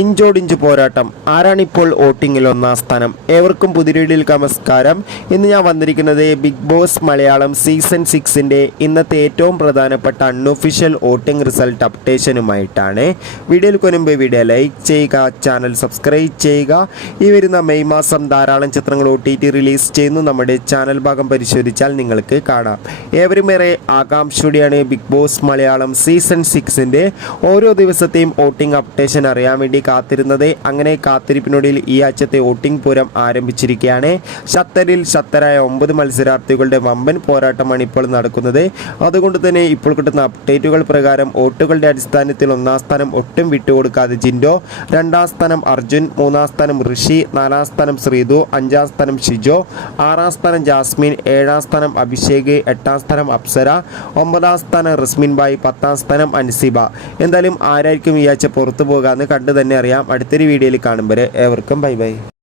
ഇഞ്ചോടിഞ്ച് പോരാട്ടം ആരാണിപ്പോൾ വോട്ടിങ്ങിൽ ഒന്നാം സ്ഥാനം? ഏവർക്കും പുതിരീടിലേക്ക് നമസ്കാരം. ഇന്ന് ഞാൻ വന്നിരിക്കുന്നത് ബിഗ് ബോസ് മലയാളം സീസൺ 6ൻ്റെ ഇന്നത്തെ ഏറ്റവും പ്രധാനപ്പെട്ട അൺഒഫീഷ്യൽ വോട്ടിംഗ് റിസൾട്ട് അപ്ഡേഷനുമായിട്ടാണ്. വീഡിയോയിൽ മുൻപ് വീഡിയോ ലൈക്ക് ചെയ്യുക, ചാനൽ സബ്സ്ക്രൈബ് ചെയ്യുക. ഈ വരുന്ന മെയ് മാസം ധാരാളം ചിത്രങ്ങൾ OTT റിലീസ് ചെയ്യുന്നു. നമ്മുടെ ചാനൽ ഭാഗം പരിശോധിച്ചാൽ നിങ്ങൾക്ക് കാണാം. ഏവരുമേറെ ആകാംക്ഷയോടെയാണ് ബിഗ് ബോസ് മലയാളം സീസൺ 6ൻ്റെ ഓരോ ദിവസത്തെയും വോട്ടിംഗ് അപ്ഡേഷൻ അറിയാൻ വേണ്ടി കാത്തിരുന്നത്. അങ്ങനെ കാത്തിരിപ്പിനൊടുവിൽ ഈ ആഴ്ചത്തെ വോട്ടിംഗ് പൂരം ആരംഭിച്ചിരിക്കുകയാണ്. ശക്തരായ 9 മത്സരാർത്ഥികളുടെ വമ്പൻ പോരാട്ടമാണ് ഇപ്പോൾ നടക്കുന്നത്. അതുകൊണ്ട് തന്നെ ഇപ്പോൾ കിട്ടുന്ന അപ്ഡേറ്റുകൾ പ്രകാരം വോട്ടുകളുടെ അടിസ്ഥാനത്തിൽ ഒന്നാം സ്ഥാനം ഒട്ടും വിട്ടുകൊടുക്കാതെ ജിൻഡോ, 2ാം സ്ഥാനം അർജുൻ, 3ാം സ്ഥാനം ഋഷി, 4ാം സ്ഥാനം ശ്രീതു, 5ാം സ്ഥാനം ഷിജോ, 6ാം സ്ഥാനം ജാസ്മിൻ, 7ാം സ്ഥാനം അഭിഷേക്, 8ാം സ്ഥാനം അപ്സര, 9ാം സ്ഥാനം റിസ്മിൻ ബായ്, 10ാം സ്ഥാനം അൻസിബ. എന്തായാലും ആരായിരിക്കും ഈ ആഴ്ച പുറത്തു പോകാമെന്ന് കണ്ടു തന്നെ അറിയാം. അടുത്തൊരു വീഡിയോയിൽ കാണുമ്പോൾ ഏവർക്കും ബൈ ബൈ.